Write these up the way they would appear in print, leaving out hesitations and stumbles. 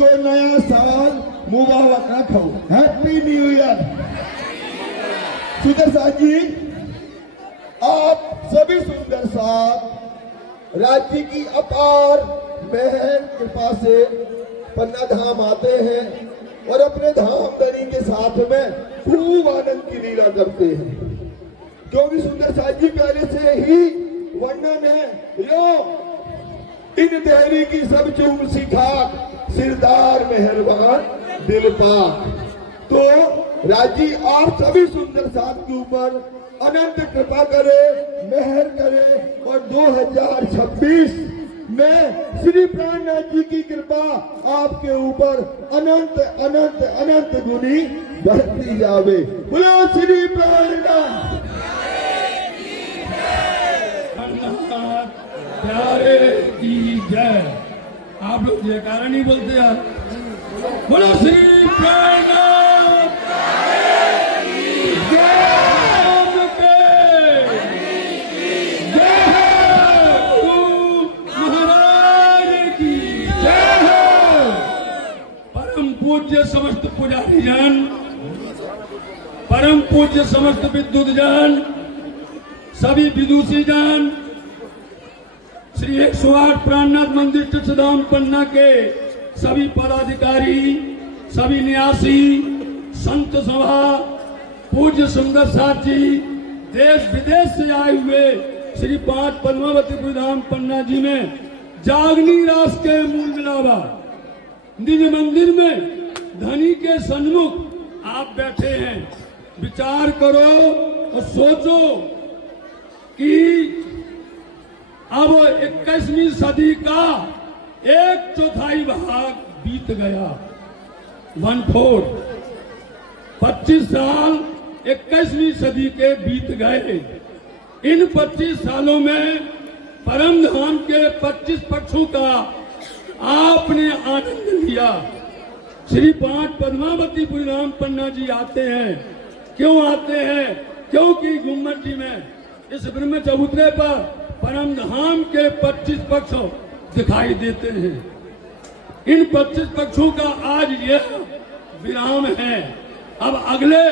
को नया साल मुबारक रखो। Happy new year. सुंदर साथ जी, आप सभी सुंदर साथ राज्य की अपार मेहर कृपा से पन्ना धाम आते हैं और अपने धाम धनी के साथ में खूब आनंद की लीला करते हैं, क्योंकि सुंदर साथ जी पहले से ही वर्णन है। यो इन देहरी की सब चूम सिखा, सिरदार मेहरबान दिल पाक। तो राजी आप सभी सुंदर साथ के ऊपर अनंत कृपा करे, मेहर करे और 2026 में श्री प्राणनाथ जी की कृपा आपके ऊपर अनंत अनंत अनंत गुनी बढ़ती जावे। बोलो श्री प्राणनाथ प्यारे की जय। आप लोग जयकारा नहीं बोलते यार। बोलो श्री प्राणनाथ महाराज की जय। परम पूज्य समस्त पुजारी जन, परम पूज्य समस्त विद्युत जन, सभी विदुषी जन, श्री 108 प्राणनाथ मंदिर तीर्थधाम पन्ना के सभी पदाधिकारी, सभी न्यासी, संत सभा, पूज्य सुंदर साथ जी, देश विदेश से आए हुए श्री 5 पद्मावती धाम पन्ना जी में जागनी रास के मूल मिलावा निज मंदिर में धनी के सन्मुख आप बैठे हैं। विचार करो और सोचो कि अब 21वीं सदी का 1/4 भाग बीत गया। 1/4 25 साल 21वीं सदी के बीत गए। इन 25 सालों में परम धाम के 25 पक्षों का आपने आनंद लिया। श्री 5 पद्मावती धाम पन्ना जी आते हैं। क्यों आते हैं? क्योंकि गुम्मट जी में इस ब्रह्म चबूतरे पर परम धाम के 25 पक्ष दिखाई देते हैं। इन 25 पक्षों का आज यह विराम है। अब अगले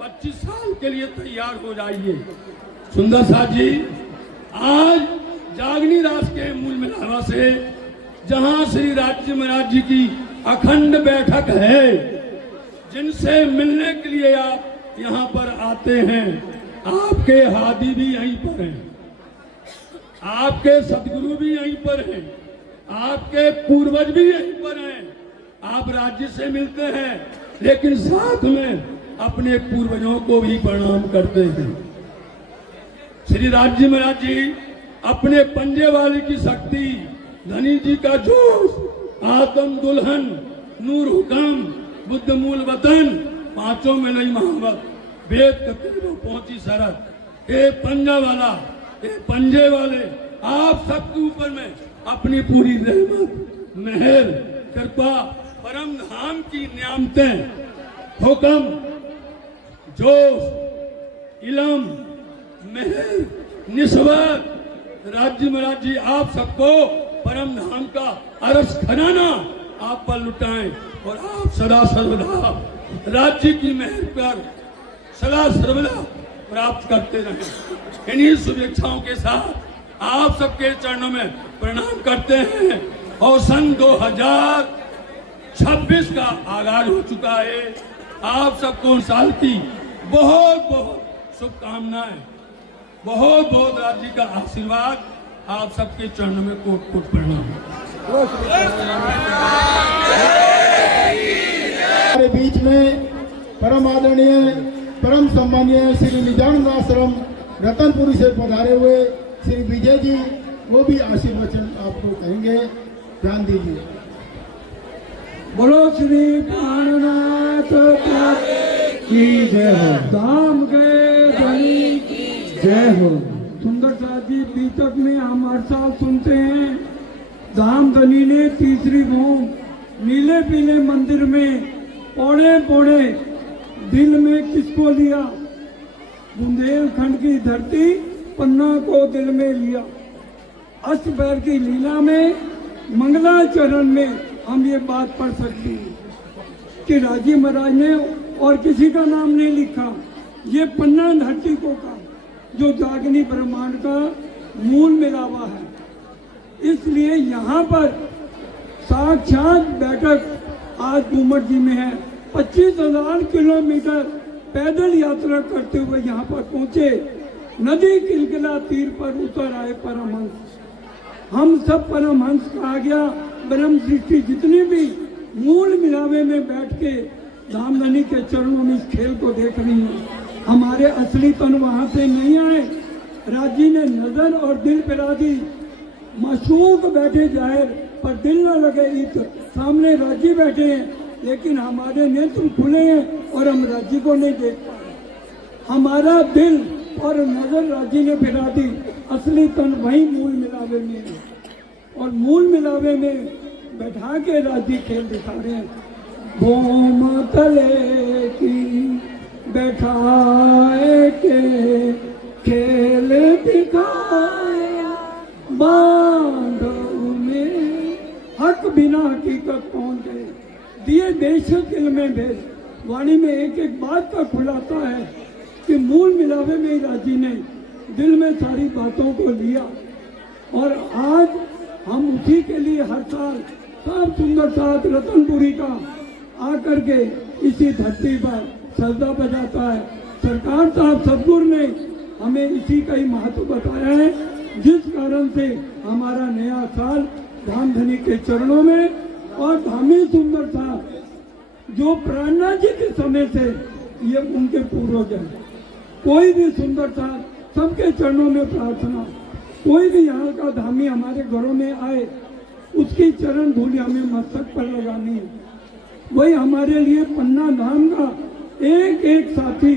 25 साल के लिए तैयार हो जाइए। सुंदर साथ जी, आज जागनी रास के मूल मिलावा से जहां श्री राज्य महाराज जी की अखंड बैठक है, जिनसे मिलने के लिए आप यहाँ पर आते हैं, आपके हादी भी यहीं पर हैं, आपके सदगुरु भी यहीं पर हैं, आपके पूर्वज भी यहीं पर हैं। आप राज्य से मिलते हैं, लेकिन साथ में अपने पूर्वजों को भी प्रणाम करते हैं। श्री राज्य महाराज जी अपने पंजे वाली की शक्ति, धनी जी का जोश, आत्म दुल्हन, नूर हुकम, बुद्ध मूल वतन, पांचों में नहीं महावत, वेद कतीबों पहुंची शरत, ए पंजा वाला, ए पंजे वाले, आप सबके ऊपर में अपनी पूरी रहमत, मेहर, कृपा, परम धाम की नियामतें, हुक्म, जोश, इलम, मेहर, निस्बत, राज्य महाराज जी आप सबको परम धाम का अरस खजाना आप पर लुटाएं और आप सदा सर्वदा राज्य की मेहर पर सदा सर्वदा प्राप्त करते रहें। इन्हीं शुभेच्छाओं के साथ आप सबके चरणों में प्रणाम करते हैं और सन 2026 का आगाज हो चुका है। आप सबको साल की बहुत बहुत शुभकामनाएं, बहुत बहुत राज्य का आशीर्वाद। आप सबके चरणों में कोट कोट प्रणाम। हमारे बीच में परम आदरणीय, परम सम्मानीय श्री निजानंद आश्रम रतनपुरी से पधारे हुए श्री विजय जी, वो भी आशीर्वचन आपको कहेंगे, ध्यान दीजिए। बोलो श्री प्राणनाथ की जय हो, धाम के धनी की जय हो। सुंदर साथ जी, बीतक में हम हर साल सुनते हैं, धाम धनी ने तीसरी भूम नीले पीले मंदिर में पौड़े पौड़े दिल में किसको लिया? बुंदेलखंड की धरती पन्ना को दिल में लिया। अष्टपैर की लीला में मंगलाचरण में हम ये बात पढ़ सकते हैं कि राजी महाराज ने और किसी का नाम नहीं लिखा, ये पन्ना धरती को का जो जागनी ब्रह्मांड का मूल मिलावा है। इसलिए यहाँ पर साक्षात बैठक आज घूमट जी में है। 25,000 किलोमीटर पैदल यात्रा करते हुए यहाँ पर पहुँचे, नदी किलकिला तीर पर उतर आए परमहंस। हम सब परमहंस कहा गया। ब्रह्म सृष्टि जितनी भी मूल मिलावे में बैठ के धामधनी के चरणों में इस खेल को देख रही है। हमारे असली तन वहां से नहीं आए। राजी ने नजर और दिल पिला दी। माशूक बैठे जाहिर पर दिल न लगे इत। सामने राजी बैठे हैं लेकिन हमारे नेत्र खुले हैं और हम राजी को नहीं देख पा रहे। हमारा दिल और नजर राजी ने फिरा दी। असली तन वही मूल मिलावे में है और मूल मिलावे में बैठा के राजी खेल दिखा रहे हैं। भूम तले की बैठाए के खेल दिखाया बांधव में। हक बिना हकीकत कौन गए, दिए बेशक इल्म भेद। वाणी में एक एक बात का खुलासा है कि मूल मिलावे में राजी ने दिल में सारी बातों को लिया और आज हम उसी के लिए हर साल सब सुंदर साथ रतनपुरी का आकर के इसी धरती पर सजदा बजाता है। सरकार साहब सदगुरु ने हमें इसी का ही महत्व बताया है, जिस कारण से हमारा नया साल धामधनी के चरणों में और धामी सुंदर साहब जो प्राणनाथ जी के समय से ये उनके पूर्वज हैं। कोई भी सुंदर साहब सबके चरणों में प्रार्थना, कोई भी यहाँ का धामी हमारे घरों में आए उसकी चरण धूलि हमें मस्तक पर लगानी है। वही हमारे लिए पन्ना धाम का एक एक साथी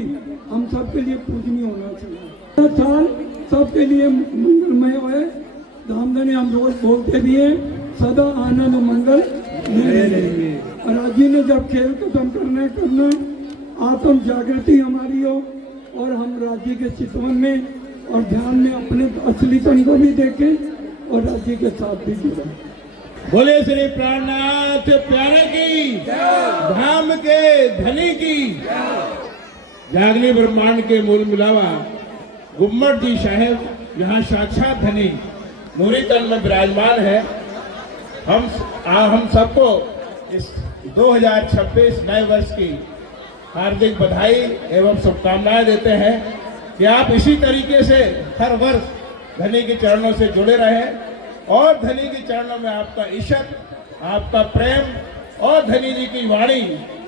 हम सबके लिए पूजनीय होना चाहिए। साल सबके लिए मंगलमय होए। धामधनी हम रोज बोलते भी हैं, सदा आनंद मंगल और राजी ने जब खेल खत्म करना आत्म जागृति हमारी हो और हम राजी के चितवन में और ध्यान में अपने असलीपन को भी देखें और राजी के साथ भी जुड़े। बोले श्री प्राणनाथ प्यारे की, धाम के धनी की। जागनी ब्रह्मांड के मूल मिलावा घूमट जी साहेब यहाँ साक्षात धनी मूरी तन में विराजमान है। हम सबको इस 2026 नए वर्ष की हार्दिक बधाई एवं शुभकामनाएं देते हैं कि आप इसी तरीके से हर वर्ष धनी के चरणों से जुड़े रहें और धनी के चरणों में आपका इश्क, आपका प्रेम और धनी जी की वाणी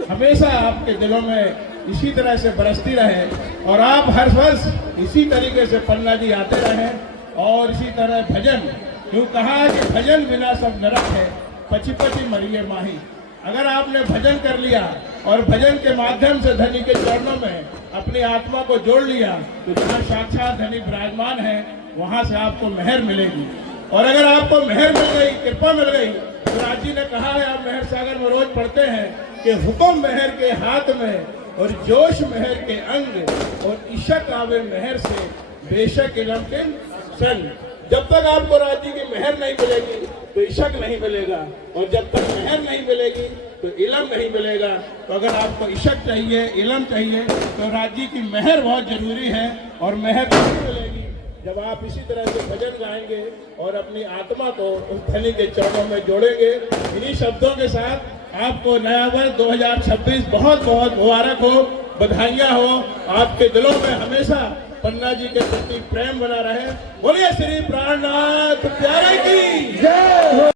हमेशा आपके दिलों में इसी तरह से बरसती रहे और आप हर वर्ष इसी तरीके से पन्ना जी आते रहें और इसी तरह भजन, क्यों कहा कि भजन बिना सब नरक है, पची पची मरिए माही। अगर आपने भजन कर लिया और भजन के माध्यम से धनी के चरणों में अपनी आत्मा को जोड़ लिया तो जहाँ साक्षात धनी विराजमान है वहां से आपको मेहर मिलेगी। और अगर आपको मेहर मिल गई, कृपा मिल गई, तो राजी ने कहा है, आप मेहर सागर में रोज पढ़ते हैं कि हुक्म मेहर के हाथ में और जोश मेहर के अंग और इशक आवे मेहर से बेशक इलम के संग। जब तक आपको राजी की मेहर नहीं मिलेगी तो इशक नहीं मिलेगा और जब तक मेहर नहीं मिलेगी तो इलम नहीं मिलेगा। तो अगर आपको इशक चाहिए, इलम चाहिए तो राजी की मेहर बहुत जरूरी है और मेहर नहीं मिलेगी जब आप इसी तरह से भजन गाएंगे और अपनी आत्मा को उस धनी के चरणों में जोड़ेंगे। इन्हीं शब्दों के साथ आपको नया वर्ष 2026 बहुत बहुत मुबारक हो, बधाइयाँ हो। आपके दिलों में हमेशा पन्ना जी के प्रति प्रेम बना रहे। बोलिए श्री प्राणनाथ प्यारे की जय।